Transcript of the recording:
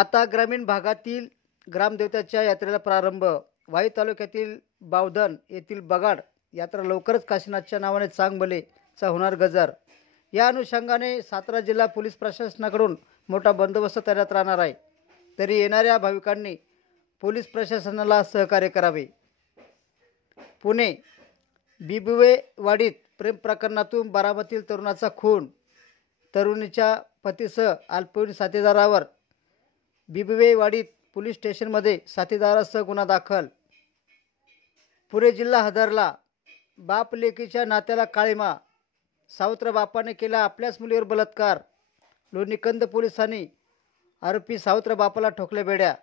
आता ग्रामीण भागातील ग्रामदेवताच्या यात्रेला प्रारंभ. वाई तालुक्यातील बावधन येथील बगाड यात्रा लवकरच काशीनाथच्या नावाने चांगभलेचा होणार गजर. या अनुषंगाने सातारा जिल्हा पोलीस प्रशासनाकडून मोठा बंदोबस्त तैनात राहणार आहे. तरी येणाऱ्या भाविकांनी पोलीस प्रशासनाला सहकार्य करावे. पुणे बिबवेवाडीत प्रेम प्रकरणातून बारामतीतील तरुणाचा खून. तरुणीच्या पतीसह अल्पवयीन साथीदारावर बिबवेवाडीत पोलीस स्टेशनमध्ये साथीदारासह गुन्हा दाखल. पुणे जिल्हा हादरला. बाप लेकीच्या नात्याला काळिमा. सावत्र बापाने केला आपल्याच मुलीवर बलात्कार. लोणीकंद पोलिसांनी आरोपी सावत्र बापाला ठोकल्या बेड्या.